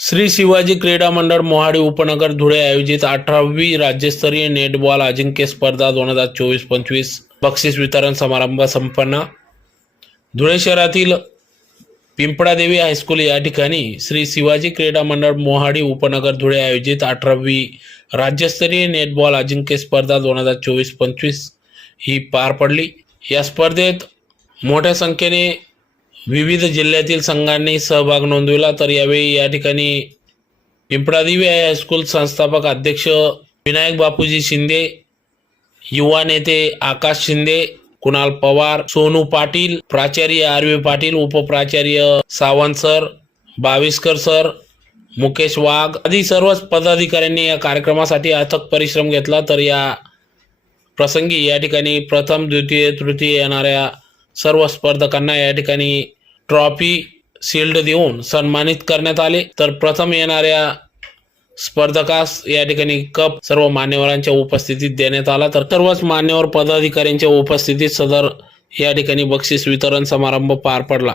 श्री शिवाजी क्रीडा मंडळ मोहाडी उपनगर धुळे आयोजित अठरावी राज्यस्तरीय नेटबॉल अजिंक्य स्पर्धा दोन हजार चोवीस पंचवीस बक्षीस वितरण समारंभ संपन्न. धुळे शहरातील पिंपळादेवी हायस्कूल या ठिकाणी श्री शिवाजी क्रीडा मंडळ मोहाडी उपनगर धुळे आयोजित अठरावी राज्यस्तरीय नेटबॉल अजिंक्य स्पर्धा दोन हजार चोवीस पंचवीस ही पार पडली. या स्पर्धेत मोठ्या संख्येने विविध जिल्ह्यातील संघांनी सहभाग नोंदविला. तर यावेळी या ठिकाणी पिंपळादेवी हायस्कूल संस्थापक अध्यक्ष विनायक बापूजी शिंदे युवा नेते आकाश शिंदे कुणाल पवार सोनू पाटील प्राचार्य आर व्ही पाटील उपप्राचार्य सावंत सर बाविस्कर सर मुकेश वाघ आदी सर्वच पदाधिकाऱ्यांनी या कार्यक्रमासाठी अथक परिश्रम घेतला. तर या प्रसंगी या ठिकाणी प्रथम द्वितीय तृतीय येणाऱ्या सर्व स्पर्धकांना या ठिकाणी ट्रॉफी शिल्ड देऊन सन्मानित करण्यात आले. तर प्रथम येणाऱ्या स्पर्धकास या ठिकाणी कप सर्व मान्यवरांच्या उपस्थितीत देण्यात आला. तर सर्वच मान्यवर पदाधिकाऱ्यांच्या उपस्थितीत सदर या ठिकाणी बक्षीस वितरण समारंभ पार पडला.